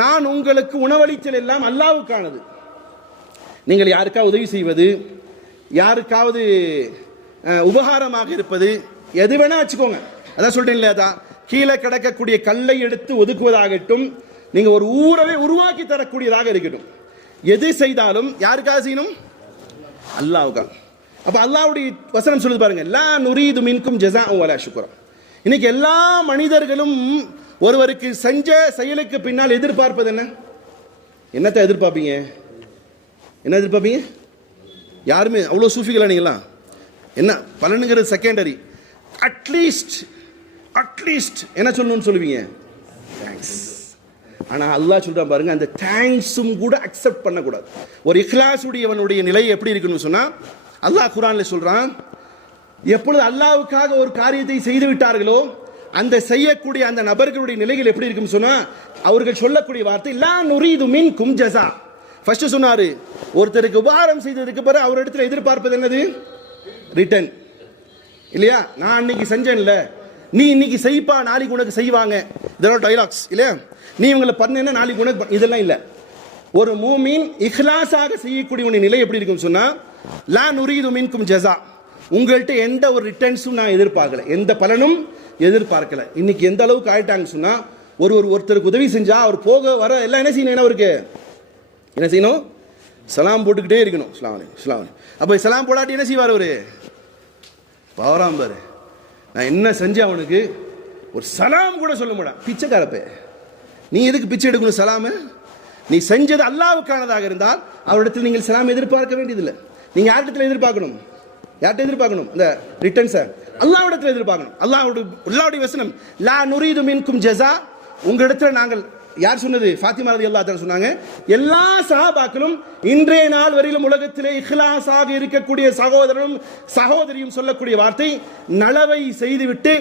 நான் உங்களுக்கு உணவளித்தல் எல்லாம் அல்லாஹ்வுக்கானது. நீங்கள் யாருக்காவது உதவி செய்வது, யாருக்காவது உபகாரமாக இருப்பது, எது வேணா வச்சுக்கோங்க. அதான் சொல்றேன் இல்லையா, கீழே கிடக்கக்கூடிய கல்லை எடுத்து ஒதுக்குவதாகட்டும், நீங்க ஒரு ஊரவே உருவாக்கி தரக்கூடியதாக இருக்கட்டும், எது செய்தாலும் யாருக்காக செய்யணும்? அல்லாஹ்வுக்காக. அப்ப அல்லாஹ்வுடைய வசனம் சொல்லுது பாருங்க, லா நுரீது மின்கும் ஜஸாஅ வலா ஷுக்ரா. இன்னைக்கு எல்லா மனிதர்களும் ஒருவருக்கு செஞ்ச செயலுக்கு பின்னால் எதிர்பார்ப்பது என்ன? என்னத்தை எதிர்பார்ப்பீங்க? என்ன எதிர்பார்ப்பீங்க? யாருமே அவ்வளோ சூஃபிகளா நீங்களா? என்ன பலனுங்கிறது செகண்டரி. அட்லீஸ்ட் என்ன சொல்லணும்னு சொல்லுவீங்க? தேங்க்ஸ். ஆனால் அல்லாஹ் சொல்கிறான் பாருங்க, அந்த தேங்க்ஸும் கூட அக்செப்ட் பண்ணக்கூடாது. ஒரு இஹ்லாஸ் உடையவனுடைய நிலை எப்படி இருக்குன்னு சொன்னால், அல்லாஹ் குர்ஆனில் சொல்கிறான், எப்பொழுது அல்லாஹ்வுக்காக ஒரு காரியத்தை செய்து விட்டார்களோ அந்த செய்யக்கூடிய அந்த நபர்களுடைய நிலைகள் எப்படி இருக்குன்னு சொன்னால், அவர்கள் சொல்லக்கூடிய வார்த்தை லா நுரீது மின்கும் ஜஸா. ஃபர்ஸ்ட் சொன்னாரு, ஒருத்தருக்கு உபகாரம் செய்ததுக்கு பிறகு அவர் இடத்துல எதிர்பார்ப்பது என்னது? ரிட்டர்ன் இல்லையா? நான் அன்னைக்கு செஞ்சேன்ல, நீ இன்னைக்கு செய்ப்பா, நாளைக்கு உனக்கு செய்வாங்க, இதெல்லாம் டைலாக்ஸ் இல்லையா? நீ இவங்களை பண்ண நாளைக்கு உனக்கு, இதெல்லாம் இல்லை. ஒரு மூமின் இஹ்லாஸாக செய்யக்கூடிய நிலை எப்படி இருக்குன்னு சொன்னா, லா நுரீது மின்கும் ஜஸா, உங்கள்கிட்ட எந்த ஒரு ரிட்டர்ன்ஸும் நான் எதிர்பார்க்கல, எந்த பலனும் எதிர்பார்க்கல. இன்னைக்கு எந்த அளவுக்கு ஆயிட்டாங்கன்னு சொன்னா, ஒருத்தருக்கு உதவி செஞ்சா அவர் போக வர எல்லாம் என்ன செய்யணும்? அவருக்கு என்ன செய்யணும்? சலாம் போட்டுக்கிட்டே இருக்கணும். அஸ்ஸலாமு அலைக்கும், அஸ்ஸலாமு அலைக்கும். அப்போ சலாம் போடாட்டி என்ன செய்வார் அவரு? பாவராம் பாரு, நான் என்ன செஞ்சேன் அவனுக்கு ஒரு சலாம் கூட சொல்ல மாட்டான். பிச்சைக்காரப்பே, நீ எதுக்கு பிச்சை எடுக்கணும்? சலாம நீ செஞ்சது அல்லாஹ்வுக்கானதாக இருந்தால் அவரிடத்தில் நீங்கள் சலாம் எதிர்பார்க்க வேண்டியதில்லை. நீங்க யாரிடத்தில் எதிர்பார்க்கணும்? யார்கிட்ட எதிர்பார்க்கணும்? இந்த ரிட்டர்ன்ஸை அல்லாஹ்விடத்தில் எதிர்பார்க்கணும். அல்லாஹ்வுடைய வசனம் லா நுரீது மின்கும் ஜஸா. உங்களிடத்தில் நாங்கள், யார் சொன்னது? ஃபாத்திமா ரலியல்லாஹு அன்ஹா சொன்னாங்க. எல்லா சஹாபாக்களும் இன்றைய நாள் வரையிலும் உலகத்திலே இஹ்லாஸாக இருக்கக்கூடிய சகோதரனும் சகோதரியும் சொல்லக்கூடிய வார்த்தை, நலவை செய்துவிட்டு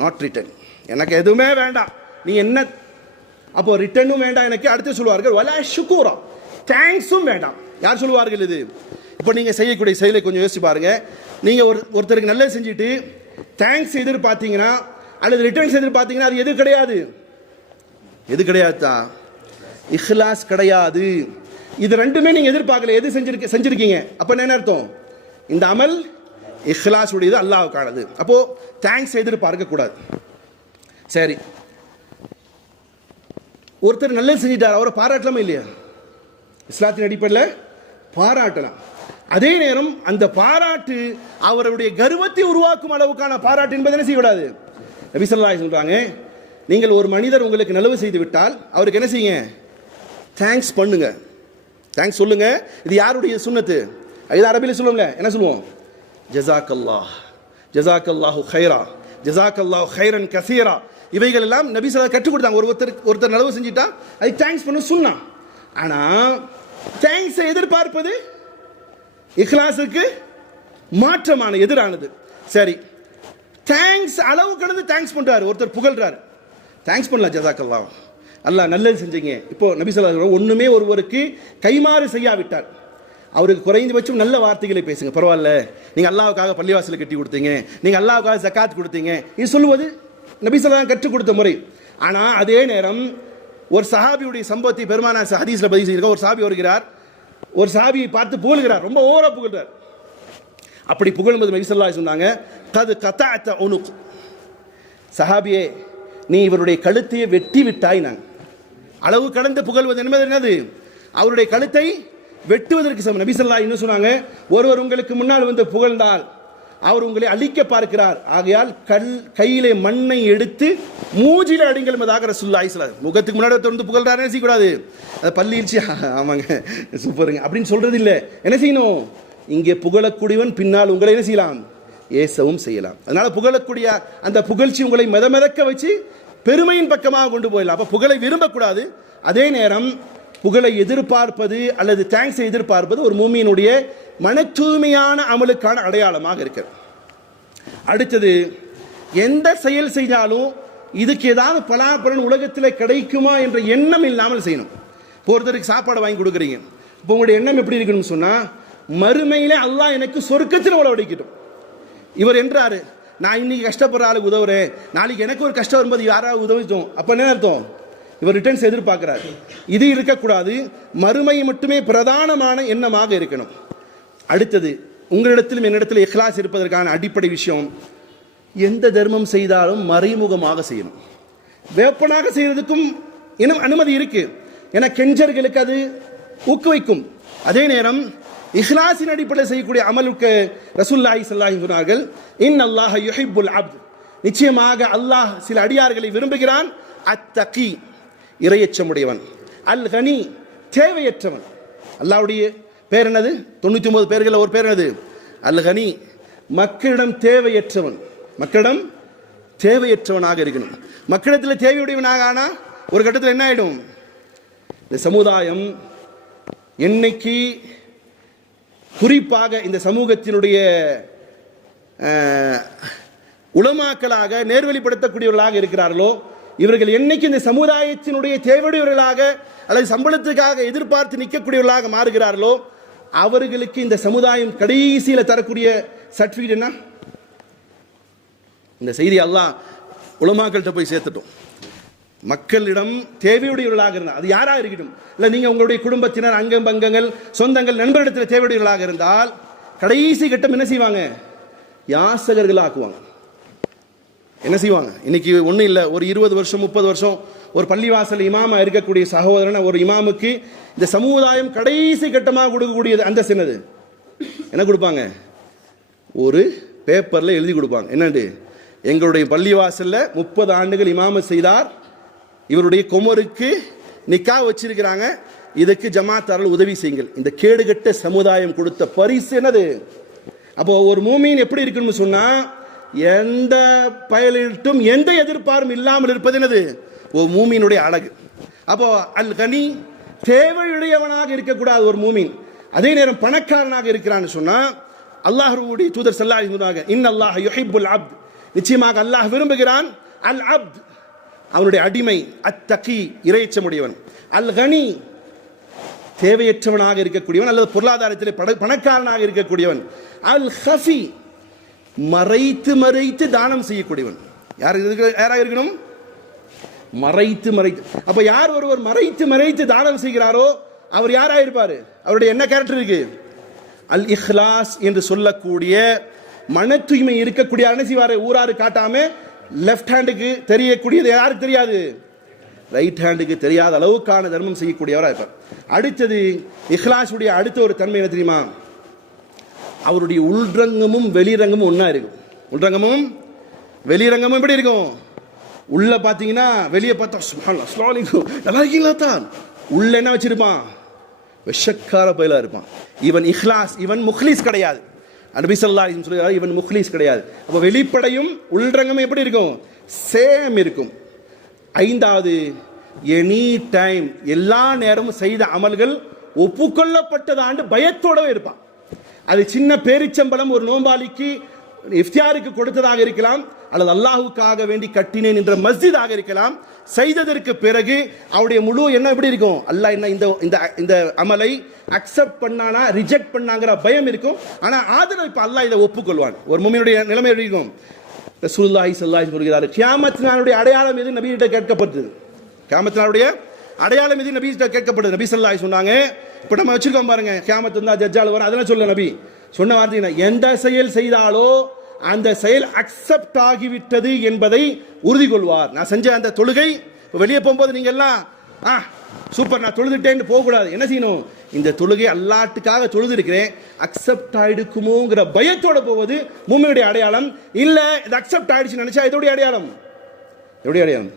நாட் ரிட்டர்ன், எனக்கு எதுவுமே வேண்டாம், நீ என்ன, அப்போ ரிட்டர்னும் வேண்டாம் எனக்கு. அடுத்து சொல்வார்கள் வலா ஷுக்கூரா, தேங்க்ஸும் வேண்டாம். யார் சொல்வார்கள் இது? இப்போ நீங்க செய்யக்கூடிய செயலை கொஞ்சம் யோசிச்சு பாருங்க. நீங்க ஒருத்தருக்கு நல்லது செஞ்சுட்டு தேங்க்ஸ் எதிர்பார்த்தீங்கன்னா அல்லது ரிட்டர்ன்ஸ் எதிர்பார்த்தீங்கன்னா அது எது கிடையாது? எது கிடையாதுதா? இஹ்லாஸ் கிடையாது. இது ரெண்டுமே நீங்க எதிர்பார்க்கல, எது செஞ்சிருக்கீங்க? அப்ப என்ன அர்த்தம்? இந்த அமல் இஹ்லாஸ் உடையது, அல்லாஹ்வுக்கானது. அப்போ தேங்க்ஸ் எதிர்பார்க்க கூடாது. சரி, ஒருத்தர் நல்லது செஞ்சிட்டார், அவரை பாராட்டலாமா இல்லையா? இஸ்லாத்தின் அடிப்படையில் பாராட்டலாம். அதே நேரம் அந்த பாராட்டு அவருடைய கர்வத்தை உருவாக்கும் அளவுக்கான பாராட்டு என்பதை என்ன செய்யக்கூடாது? நபி ஸல்லல்லாஹு அலைஹி வஸல்லம் சொல்றாங்க, நீங்கள் ஒரு மனிதர் உங்களுக்கு நல்லது செய்து விட்டால் அவருக்கு என்ன செய்யுங்க? தேங்க்ஸ் பண்ணுங்க, தேங்க்ஸ் சொல்லுங்க. இது யாருடைய சுன்னத்து? இது அரபியில் சொல்லுவோம்ல, என்ன சொல்லுவோம்? ஜஸாக்கல்லாஹ், ஜஸாக்கல்லாஹு கைரா, ஜஸாக்கல்லாஹு கைரன் கஸீரா. இவைகள் எல்லாம் நபி ஸல்லல்லாஹு கற்றுக் கொடுத்தாங்க. ஒருத்தர் நல்லது செஞ்சிட்டா அது தேங்க்ஸ் பண்ண சொன்னா. ஆனா தேங்க்ஸ் எதிர்பார்ப்பது இஹ்லாஸுக்கு மாற்றமான, எதிரானது. சரி, தேங்க்ஸ் அளவு கடந்து தேங்க்ஸ் பண்றாரு, ஒருத்தர் புகழ்றாரு, தேங்க்ஸ் பண்ணலாம், ஜஸாக்கல்லாஹ், அல்லாஹ் நல்லது செஞ்சீங்க. இப்போ நபி ஸல்லல்லாஹு அலைஹி வஸல்லம் ஒண்ணுமே ஒருவருக்கு கைமாறு செய்யாவிட்டார், அவருக்கு குறைந்தபட்சம் நல்ல வார்த்தைகளை பேசுங்க. பரவாயில்ல, நீங்க அல்லாஹ்வுக்காக பள்ளிவாசல் கட்டி கொடுத்தீங்க, நீங்க அல்லாஹ்வுக்காக ஜகாத் கொடுத்தீங்க, இது சொல்லுவது நபி ஸல்லல்லாஹு அலைஹி வஸல்லம் கற்றுக் கொடுத்த முறை. ஆனா அதே நேரம் ஒரு சஹாபியுடைய சம்பவத்தை பெருமானார் ஹதீஸ்ல பதிவு செய்திருக்க. ஒரு சஹாபி வருகிறார், ஒரு சஹாபியை பார்த்து புகழ்கிறார், ரொம்ப ஓவரா புகழ்றார். அப்படி புகழும்போது நபி ஸல்லல்லாஹு அலைஹி வஸல்லம் சொன்னாங்க, கத் கதஅத உனுக், சஹாபியே நீ இவருடைய கழுத்தையை வெட்டி விட்டாய். நான் அளவு கடந்து புகழ்வது என்பது என்னது? அவருடைய கழுத்தை வெட்டுவதற்கு சமம். நபி ஸல்லல்லாஹு அலைஹி வஸல்லம் சொன்னாங்க, ஒருவர் உங்களுக்கு முன்னால் வந்து புகழ்ந்தால் அவர் உங்களை அழிக்க பார்க்கிறார், ஆகையால் கையிலே மண்ணை எடுத்து மூஜில அடிங்கள் என்பதாக ரசூலுல்லாஹி ஸல்லல்லாஹு அலைஹி வஸல்லம். முகத்துக்கு முன்னாடி வந்து புகழ்றாரு, என்ன செய்யக்கூடாது? அது பள்ளியில்ச்சி, ஆமாங்க சூப்பருங்க அப்படின்னு சொல்றது இல்லை. என்ன செய்யணும்? இங்கே புகழக்கூடியவன் பின்னால் உங்களை என்ன செய்யலாம்? ஏசவும் செய்யலாம். அதனால புகழக்கூடிய அந்த புகழ்ச்சி உங்களை மிதக்க வச்சு பெருமையின் பக்கமாக கொண்டு போயிடலாம். அப்ப புகழை விரும்பக்கூடாது. அதே நேரம் புகழை எதிர்பார்ப்பது அல்லது தேங்க்ஸை எதிர்பார்ப்பது ஒரு மூமியினுடைய மன தூய்மையான அமலுக்கான அடையாளமாக இருக்கிறது. அடுத்தது, எந்த செயல் செய்தாலும் இதுக்கு ஏதாவது பலாபலன் உலகத்தில் கிடைக்குமா என்ற எண்ணம் இல்லாமல் செய்யணும். ஒருத்தருக்கு சாப்பாடு வாங்கி கொடுக்குறீங்க, இப்போ உங்களுடைய எண்ணம் எப்படி இருக்கணும்னு சொன்னா, மறுமையில அல்லாஹ் எனக்கு சொர்க்கத்தில் உழவடிக்கட்டும். இவர் என்றாரு, நான் இன்னைக்கு கஷ்டப்படுற ஆளுக்கு உதவுறேன், நாளைக்கு எனக்கு ஒரு கஷ்டம் வரும்போது யாராவது உதவிட்டோம், அப்ப என்ன அர்த்தம்? இவர் ரிட்டர்ன்ஸ் எதிர்பார்க்கிறார். இது இருக்கக்கூடாது. மறுமை மட்டுமே பிரதானமான எண்ணமாக இருக்கணும். அடுத்தது, உங்களிடத்திலும் என்னிடத்தில் இஹ்லாஸ் இருப்பதற்கான அடிப்படை விஷயம், எந்த தர்மம் செய்தாலும் மறைமுகமாக செய்யணும். வேப்பனாக செய்யறதுக்கும் இன்னும் அனுமதி இருக்கு, என கெஞ்சர்களுக்கு அது ஊக்குவிக்கும். அதே நேரம் இஹ்லாஸின் அடிப்படையில் செய்யக்கூடிய அமலுக்கு ரசூலுல்லாஹி ஸல்லல்லாஹு அலைஹி வஸல்லம் சொன்னார்கள், இன்னல்லாஹ யுஹிப்புல் அப்த், நிச்சயமாக அல்லாஹ் சில அடியார்களை விரும்புகிறான். அத்தகி, இறையச்சமுடையவன். அல் கனி, தேவையற்றவன். அல்லாஹ்வுடைய பேர் என்னது? 99 பேர்கள் ஒரு பேர் என்னது? அல் கனி, மக்களிடம் தேவையற்றவன். மக்களிடம் தேவையற்றவனாக இருக்கணும். மக்களிடத்தில் தேவையுடையவனாக ஆனா ஒரு கட்டத்தில் என்ன ஆயிடும், இந்த சமுதாயம் என்னைக்கு குறிப்பாக இந்த சமூகத்தினுடைய உலமாக்களாக நேர்வழிப்படுத்தக்கூடியவர்களாக இருக்கிறார்களோ, இவர்கள் என்னைக்கு இந்த சமுதாயத்தினுடைய தேவையுடையவர்களாக அல்லது சம்பளத்துக்காக எதிர்பார்த்து நிற்கக்கூடியவர்களாக மாறுகிறார்களோ, அவர்களுக்கு இந்த சமுதாயம் கடைசியில் தரக்கூடிய சர்டிஃபிகேட் என்ன? இந்த செய்தி அல்லாஹ் உலமாக்கள்கிட்ட போய் சேர்த்துட்டோம். மக்களிடம் தேவையுடையவர்களாக இருந்தால் அது யாராக இருக்கட்டும், இல்லை நீங்கள் உங்களுடைய குடும்பத்தினர், அங்கம் பங்கங்கள், சொந்தங்கள், நண்பரிடத்தில் தேவையுடையவர்களாக இருந்தால் கடைசி கட்டம் என்ன செய்வாங்க? யாசகர்களாக்குவாங்க. என்ன செய்வாங்க? இன்னைக்கு ஒன்றும் இல்லை, ஒரு 20 வருஷம் 30 வருஷம் ஒரு பள்ளிவாசல் இமாமா இருக்கக்கூடிய சகோதரன் ஒரு இமாமுக்கு இந்த சமுதாயம் கடைசி கட்டமாக கொடுக்கக்கூடியது அந்த சின்னது என்ன கொடுப்பாங்க? ஒரு பேப்பரில் எழுதி கொடுப்பாங்க. என்னண்டு, எங்களுடைய பள்ளிவாசலில் 30 ஆண்டுகள் இமாம செய்தார், இவருடைய குமருக்கு நிக்கா வச்சிருக்கிறாங்க, இதுக்கு ஜமாத்தார்கள் உதவி செய்யுங்கள். இந்த கேடுகட்ட சமுதாயம் கொடுத்த பரிசு என்னது? அப்போ ஒரு மூமீன் எப்படி இருக்கணும்னு சொன்னா, எந்த பயலிட்டும் எந்த எதிர்பார்ப்பும் இல்லாமல் இருப்பது என்னது? ஒரு மூமீனுடைய அழகு. அப்போ அல் கனி தேவையுடையவனாக இருக்கக்கூடாது ஒரு மூமீன். அதே நேரம் பணக்காரனாக இருக்கிறான்னு சொன்னா, அல்லாஹ்வுடைய தூதர் ஸல்லல்லாஹு அலைஹி வஸல்லம் இன்னல்லாஹ யுஹிப்புல் அப்த், நிச்சயமாக அல்லாஹ் விரும்புகிறான் அல் அப்த், அவனுடைய அடிமை, அத்தகி இறையச்சமுடையவன், அல் கனி தேவையற்றவனாக இருக்கக்கூடியவன் அல்லது பொருளாதாரத்தில் பணக்காரனாக இருக்கக்கூடியவன், அல் ஹஃபி மறைத்து மறைத்து தானம் செய்யக்கூடியவன். யாராக இருக்கணும்? மறைத்து மறைத்து. அப்ப யார் ஒருவர் மறைத்து மறைத்து தானம் செய்கிறாரோ அவர் யாராக இருப்பார்? அவருடைய என்ன கேரக்டர் இருக்கு? அல் இஹ்லாஸ் என்று சொல்லக்கூடிய மன தூய்மை இருக்கக்கூடிய என்ன செய்வார்? ஊராரு காட்டாம லெஃப்ட் ஹேண்டுக்கு தெரியக்கூடியது யாருக்கு தெரியாது, ரைட் ஹேண்டுக்கு தெரியாத அளவுக்கான தர்மம் செய்யக்கூடியவராக இருப்பார். அடுத்தது இஹ்லாஸ் உடைய அடுத்த ஒரு தன்மை என்ன தெரியுமா? அவருடைய உள்ரங்கமும் வெளிரங்கமும் ஒன்னா இருக்கும். உள்ரங்கமும் வெளிரங்கமும் எப்படி இருக்கும்? உள்ள பாத்தீங்கன்னா வெளியே பார்த்தா சுப்ஹானல்லாஹ் அஸ்ஸலாமு அலைக்கும் நல்லா இருக்கீங்களா தான், உள்ள என்ன வச்சிருப்பான்? விஷக்கார பயலா இருப்பான். இவன் இஹ்லாஸ், இவன் முஹ்லிஸ் கிடையாது. நபி ஸல்லல்லாஹு அலைஹி வஸல்லம் சொல்றாரு இவன் முஹ்லிஸ் கிடையாது. அப்ப வெளிப்படையும் உள்ரங்கமும் எப்படி இருக்கும்? சேம் இருக்கும். ஐந்தாவது, எனி டைம் எல்லா நேரமும் செய்த அமல்கள் ஒப்புக்கொள்ளப்பட்டதாண்டு பயத்தோடவே இருப்பான். அது சின்ன பேரிச்சம்பளம் ஒரு நோம்பாளிக்கு இஃப்தியாருக்கு கொடுத்ததாக இருக்கலாம், அல்லது அல்லாஹுக்காக வேண்டி கட்டினேன் என்ற மஸ்ஜிதாக இருக்கலாம். செய்ததற்கு பிறகு அவருடைய முழு என்ன எப்படி இருக்கும்? அல்லாஹ் என்ன இந்த அமலை அக்செப்ட் பண்ணானா ரிஜெக்ட் பண்ணாங்கிற பயம் இருக்கும். ஆனா ஆதரவு இப்ப அல்லாஹ் இதை ஒப்புக்கொள்வான். ஒரு முஃமினுடைய நிலைமை எப்படி இருக்கும்? ரசூலுல்லாஹி ஸல்லல்லாஹு அலைஹி வஸல்லம் சொல்கிறார், கியாமத் நாளுடைய அடையாளம் எது நபியிட்ட கேட்கப்பட்டது? கியாமத் நாளுடைய அடையாளம் எது நபியிட்ட கேட்கப்பட்டது? நபி ஸல்லல்லாஹு அலைஹி சொன்னாங்க, இப்ப நம்ம வச்சிருக்கோம் பாருங்க, கியாமத் வந்தா தஜ்ஜால் வரும், அதெல்லாம் சொல்ல நபி சொன்ன வார்த்தை, எந்த செயல் செய்தாலோ அந்த செயல் அக்செப்ட் ஆகிவிட்டது என்பதை உறுதி கொள்வார். நான் செஞ்ச அந்த தொழுகை வெளியே போகும்போது நீங்க எல்லாம் சூப்பர் நான் தொழுதுட்டேன்னு போகக்கூடாது. என்ன செய்யணும்? இந்த தொழுகை அல்லாட்டுக்காக தொழுது இருக்கிறேன், அக்செப்ட் ஆயிடுக்குமோங்கிற பயத்தோட போவது முஃமினுடைய அடையாளம். இல்ல இது அக்செப்ட் ஆயிடுச்சு நினைச்சா இதோடைய அடையாளம், எவ்வளவு அடையாளம்?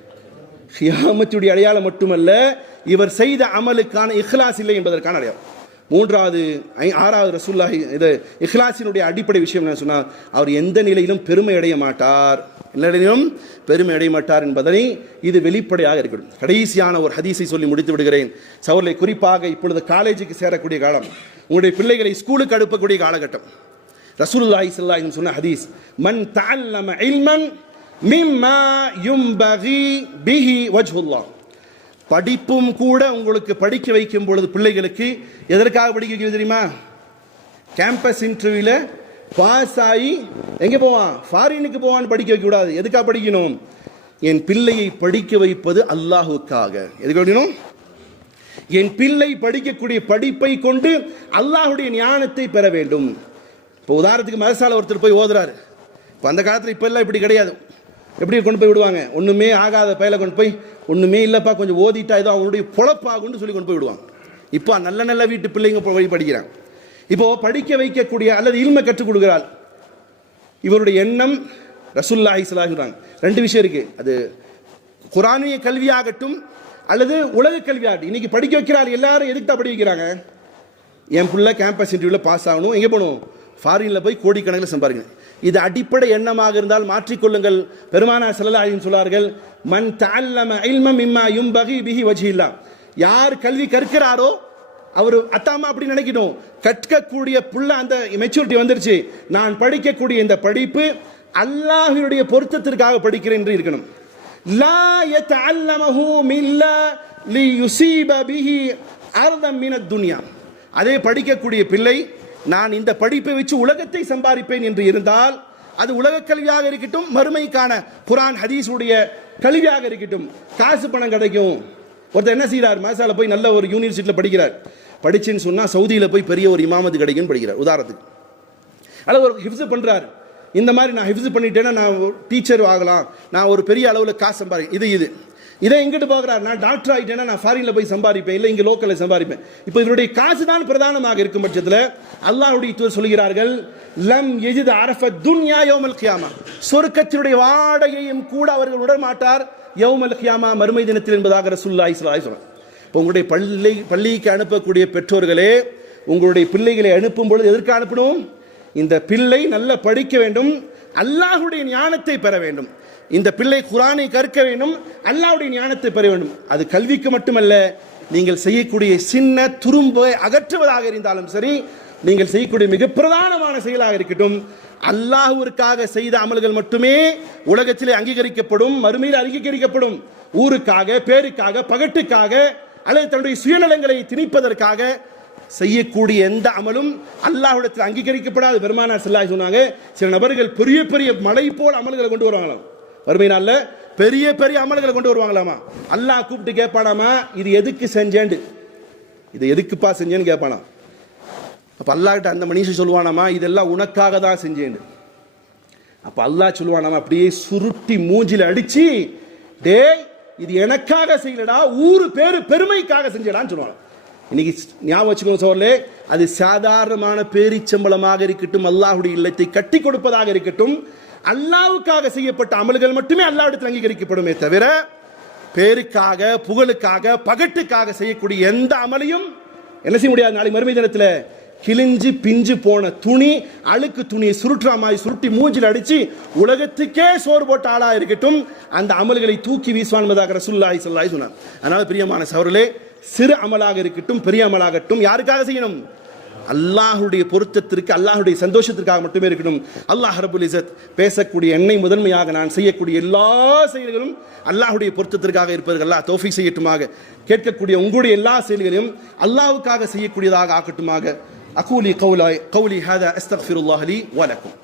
கியாமத்துடைய அடையாளம் மட்டுமல்ல, இவர் செய்த அமலுக்கான இஹ்லாஸ் இல்லை என்பதற்கான அடையாளம். மூன்றாவது, ஆறாவது ரசூலுல்லாஹி இது இஹ்லாஸினுடைய அடிப்படை விஷயம் என்ன சொன்னால், அவர் எந்த நிலையிலும் பெருமை அடைய மாட்டார், எல்லா நிலையிலும் பெருமை அடைய மாட்டார் என்பதனை இது வெளிப்படையாக இருக்கணும். கடைசியான ஒரு ஹதீஸை சொல்லி முடித்து விடுகிறேன். சகோதரர்களே, குறிப்பாக இப்பொழுது காலேஜுக்கு சேரக்கூடிய காலம், உங்களுடைய பிள்ளைகளை ஸ்கூலுக்கு அனுப்பக்கூடிய காலகட்டம். ரசூலுல்லாஹி ஸல்லல்லாஹு அலைஹி வஸல்லம் சொன்ன ஹதீஸ், மன் தஅல்லம இல்மன் மிம்மா யும்பகி பிஹி வஜ்ஹுல்லாஹ், படிப்பும் கூட உங்களுக்கு படிக்க வைக்கும் பொழுது பிள்ளைகளுக்கு எதற்காக படிக்க வைக்கிறது தெரியுமா? கேம்பஸ் இன்டர்வியூல பாஸ் ஆகி எங்க போவான்? ஃபாரினுக்கு போவான்னு படிக்க வைக்க கூடாது. எதுக்காக படிக்கணும்? என் பிள்ளையை படிக்க வைப்பது அல்லாஹுக்காக. எதுக்கு படிக்கணும்? என் பிள்ளை படிக்கக்கூடிய படிப்பை கொண்டு அல்லாஹுடைய ஞானத்தை பெற வேண்டும். இப்போ உதாரணத்துக்கு மதரசால ஒருத்தர் போய் ஓதுறாரு. இப்போ அந்த காலத்தில் இப்போ எல்லாம் இப்படி கிடையாது. எப்படி கொண்டு போய் விடுவாங்க? ஒன்றுமே ஆகாத பயில கொண்டு போய், ஒன்றுமே இல்லைப்பா கொஞ்சம் ஓதிட்டா ஏதோ அவனுடைய பொழப்பாகுன்னு சொல்லி கொண்டு போய் விடுவாங்க. இப்போ நல்ல நல்ல வீட்டு பிள்ளைங்க போய் படிக்கிறாங்க. இப்போ படிக்க வைக்கக்கூடிய அல்லது இல்மை கற்றுக் கொடுக்கிறாள், இவருடைய எண்ணம் ரசூலுல்லாஹி ஸல்லல்லாஹு அலைஹி வஸல்லம் ரெண்டு விஷயம் இருக்கு. அது குர்ஆனிய கல்வியாகட்டும் அல்லது உலக கல்வியாகட்டும். இன்னைக்கு படிக்க வைக்கிறாள் எல்லாரும் எதுக்கு தான் படிக்க வைக்கிறாங்க? என் பிள்ளை கேம்பஸ் இன்டர்வியூவில் பாஸ் ஆகணும், எங்கே போகணும்? ஃபாரினில் போய் கோடிக்கணக்கில் சம்பாதிக்கணும். இது அடிப்படை எண்ணமாக இருந்தால் மாற்றிக்கொள்ளுங்கள். பெருமானார் ஸல்லல்லாஹு அலைஹி வஸல்லம் சொன்னார்கள், மன் தஅல்லம இல்மம் மிம்மா யும்பகி பிஹி வஜ்ஹில்லாஹ். யார் கல்வி கற்கிறாரோ அவர் அத்தாமா அப்படி நினைக்கணும், கற்கக்கூடிய புள்ள அந்த மெச்சூரிட்டி வந்துருச்சு, நான் படிக்கக்கூடிய இந்த படிப்பு அல்லாஹ்வுடைய பொருத்தத்திற்காக படிக்கிறேன் என்று இருக்கணும். லா யதஅல்லமஹு மில்லா லியுஸீப பிஹி அர்தம் மினத் துன்யா. அதே படிக்கக்கூடிய பிள்ளை நான் இந்த படிப்பை வச்சு உலகத்தை சம்பாதிப்பேன் என்று இருந்தால் அது உலக கல்வியாக இருக்கட்டும், மறுமைக்கான குர்ஆன் ஹதீஸுடைய கல்வியாக இருக்கட்டும், காசு பணம் கிடைக்கும். ஒருத்தர் என்ன செய்கிறார், மசால போய் நல்ல ஒரு யூனிவர்சிட்டியில் படிக்கிறார், படிச்சுன்னு சொன்னால் சவுதியில் போய் பெரிய ஒரு இமாமத்து கிடைக்கும்னு படிக்கிறார் உதாரணத்துக்கு. அதில் ஒரு ஹிஃப்ஸ் பண்ணுறார், இந்த மாதிரி நான் ஹிஃப்ஸ் பண்ணிட்டேன்னா நான் டீச்சர் ஆகலாம், நான் ஒரு பெரிய அளவில் காசு சம்பாதிக்கிறேன். இதை எங்கிட்டு பார்க்குறாரு, நான் டாக்டர் ஆகிட்டேன்னா நான் ஃபாரினில் போய் சம்பாதிப்பேன், இல்லை இங்கே லோக்கலில் சம்பாதிப்பேன். இப்போ இவருடைய காசு தான் பிரதானமாக இருக்கும் பட்சத்தில் அல்லாஹ்வுடைய தூதர் சொல்கிறார்கள், லம் யஜித் அரஃபத் துன்யா யௌமல் கியாமா. சொர்க்கத்தினுடைய வாடகையும் கூட அவர்கள் உணர மாட்டார் யௌமல் கியாமா, மறுமை தினத்தில் என்பதாக ரசூலுல்லாஹி ஸல்லல்லாஹு அலைஹி வஸல்லம். இப்போ உங்களுடைய பள்ளிக்கு அனுப்பக்கூடிய பெற்றோர்களே, உங்களுடைய பிள்ளைகளை அனுப்பும் பொழுது எதற்கு அனுப்பணும்? இந்த பிள்ளை நல்ல படிக்க வேண்டும், அல்லாஹ்வுடைய ஞானத்தை பெற வேண்டும். இந்த பிள்ளை குர்ஆனை கற்க வேண்டும், அல்லாஹ்வுடைய ஞானத்தை பெற வேண்டும். அது கல்விக்கு மட்டுமல்ல, நீங்கள் செய்யக்கூடிய சின்ன துரும்பை அகற்றுவதாக இருந்தாலும் சரி, நீங்கள் செய்யக்கூடிய மிக பிரதானமான செயலாக இருக்கட்டும், அல்லாஹ்விற்காக செய்த அமல்கள் மட்டுமே உலகத்திலே அங்கீகரிக்கப்படும், மறுமையில் அங்கீகரிக்கப்படும். ஊருக்காக, பேருக்காக, பகட்டுக்காக அல்லது தன்னுடைய சுயநலங்களை திணிப்பதற்காக செய்யக்கூடிய எந்த அமலும் அல்லாஹ்விடத்தில் அங்கீகரிக்கப்படாது. பெருமானார் ஸல்லல்லாஹு அலைஹி சொன்னாங்க, சில நபர்கள் பெரிய பெரிய மலை போல் அமல்களை கொண்டு வருவாங்களாம், வறுமை நாள்ல பெரிய பெரிய அமல்களை கொண்டு வருவாங்களாமா. அல்லாஹ் கூப்பிட்டு கேட்பானாமா, இது எதுக்கு செஞ்சேன்னு, இது எதுக்குப்பா செஞ்சேன்னு கேட்பானா. அப்ப அல்லாஹ்கிட்ட அந்த மனுஷன் சொல்லுவானாமா, இதெல்லாம் உனக்காக தான் செஞ்சேன்னு. அப்ப அல்லாஹ் சொல்லுவானாமா, அப்படியே சுருட்டி மூஞ்சில அடிச்சு, டேய் இது எனக்காக செய்யலடா, ஊரு பேரு பெருமைக்காக செஞ்சடான்னு சொல்லுவாங்க. இன்னைக்கு ஞாபகம் வச்சுக்கோங்க சோழர்களே, அது சாதாரணமான பேரிச்சம்பளமாக இருக்கட்டும், அல்லாஹ்வுடைய இல்லத்தை கட்டி கொடுப்பதாக இருக்கட்டும், அல்லாஹ்வுக்காக செய்யப்பட்ட அமல்கள் மட்டுமே அல்லாஹ்விடத்தில் அங்கீகரிக்கப்படுமே தவிர பேருக்காக, புகழுக்காக, பகட்டுக்காக செய்யக்கூடிய எந்த அமலையும் என்ன செய்ய முடியாது. நாளை மறுமை தினத்தில் கிழிஞ்சு பிஞ்சு போன துணி, அழுக்கு துணியை சுருட்டுற மாதிரி சுருட்டி மூஞ்சில் அடிச்சு உலகத்துக்கே சோறு போட்ட ஆளா இருக்கட்டும், அந்த அமல்களை தூக்கி வீசுவான் என்பதாக ரசூலுல்லாஹி ஸல்லல்லாஹு அலைஹி சொன்னார். அதனால பிரியமான சகோதரர்களே, சிறு அமலாக இருக்கட்டும், பெரிய அமலாகட்டும், யாருக்காக செய்யணும்? அல்லாஹ்வுடைய பொருத்தத்திற்கு, அல்லாஹ்வுடைய சந்தோஷத்திற்காக மட்டுமே இருக்கட்டும். அல்லாஹ் ரப்பல் இஸ்ஸத் பேசக்கூடிய என்னை முதன்மையாக நான் செய்யக்கூடிய எல்லா செயல்களும் அல்லாஹ்வுடைய பொருத்தத்திற்காக இருப்பதற்கு அல்லாஹ் தௌஃபீக் செய்யட்டுமாக. கேட்கக்கூடிய உங்களுடைய எல்லா செயல்களையும் அல்லாஹ்வுக்காக செய்யக்கூடியதாக ஆக்கட்டுமாக. அகூலி கௌலி ஹாதா அஸ்தக்ஃபிருல்லாஹ் லி வ லக்கும்.